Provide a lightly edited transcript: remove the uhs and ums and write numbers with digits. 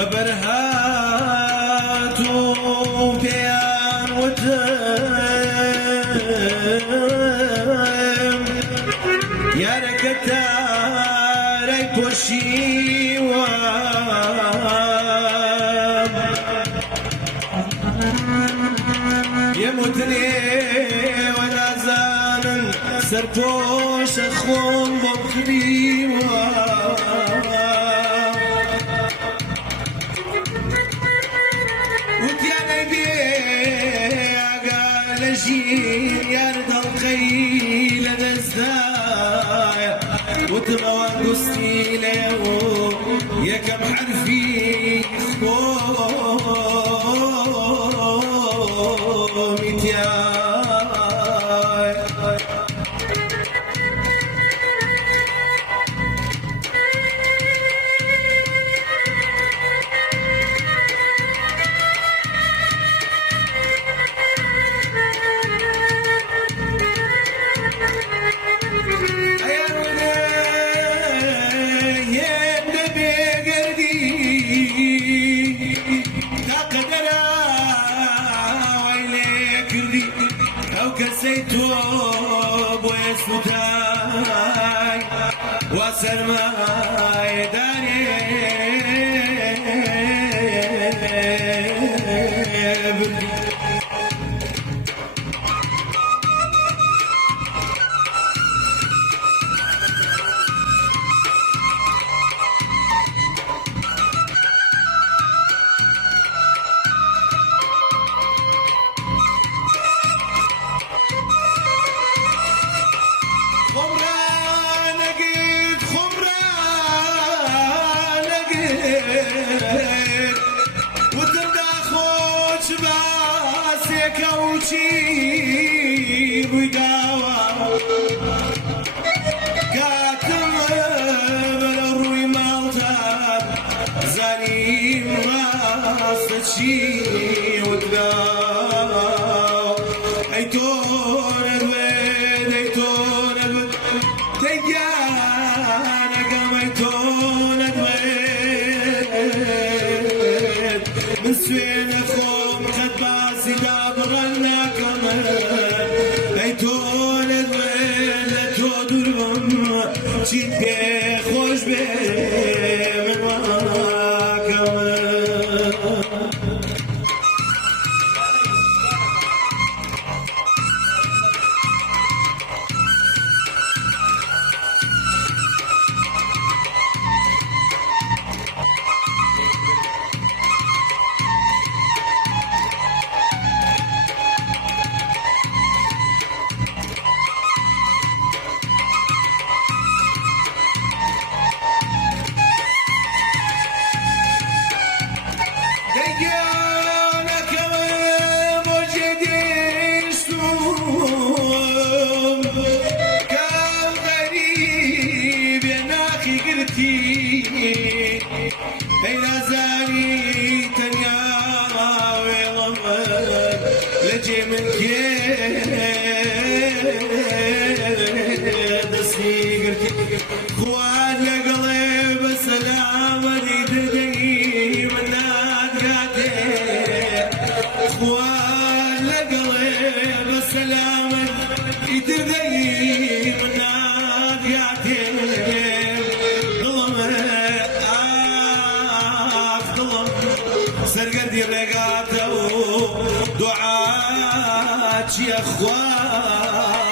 خبر هاتو بيان وتم يا ركتاري بوشي وام يموتني ولا زانن سرپوش خون بخري يرد الخيل نزايا وتغوى قستيله يا كم حرفي كسيتو بويسوتاي وسلماي داري كوتشي وداوا كاتم بالروي مالتان زاني راستشي وداوا ايتون الوين ايتون الوين تيانا قام ايتون الوين من سوين اخوم قد باسي دابغنا كمان ايتون الوين لتو درم شيت بي خوش بي من وانا كمان بين زاري تنيا ويلمن لجي من كيد سيقرتي خوان يا قلب السلام لي دردي من نادقاتي خوان يا قلب السلام لي دردي من نادقاتي سرقدي رقاته دعاك يا اخوان